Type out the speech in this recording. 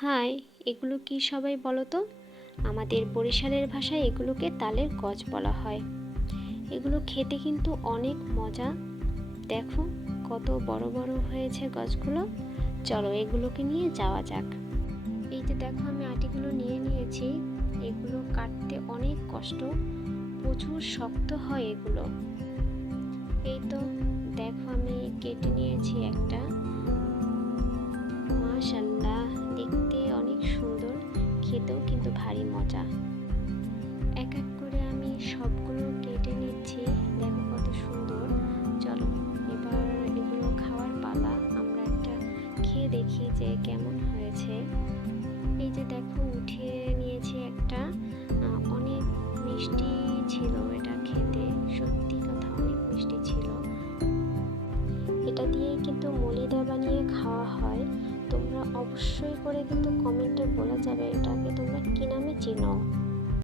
High, এগুলো কি সবাই বলো তো? আমাদের বরিশালের ভাষায় এগুলোকে তালের গছ বলা হয়। এগুলো খেতে কিন্তু অনেক মজা। দেখো কত বড় বড় হয়েছে গছগুলো। চলো এগুলোকে নিয়ে যাওয়া যাক। এই যে দেখো আমি আটিগুলো নিয়ে নিয়েছি। এগুলো কাটতে অনেক কষ্ট, প্রচুর শক্ত হয় এগুলো। এই তো দেখো আমি কেটে নিয়েছি একটা। মাশাআল্লাহ, দেখতে অনেক সুন্দর, খেতেও কিন্তু ভারী মজা। এক এক করে আমি সবগুলো কেটে নিচ্ছি। দেখো কত সুন্দর। চলো এবার এগুলো খাওয়ার পালা। আমরা একটা খেয়ে দেখি যে কেমন হয়েছে। এই যে দেখো উঠিয়ে নিয়েছি একটা। অনেক মিষ্টি ছিল এটা খেতে, সত্যি কথা অনেক মিষ্টি ছিল। এটা দিয়ে কিন্তু মলিদা বানিয়ে খাওয়া হয়। তোমরা অবশ্যই করে কিন্তু কমেন্টে বলে যাবে এটাকে তোমরা কি নামে চেনো।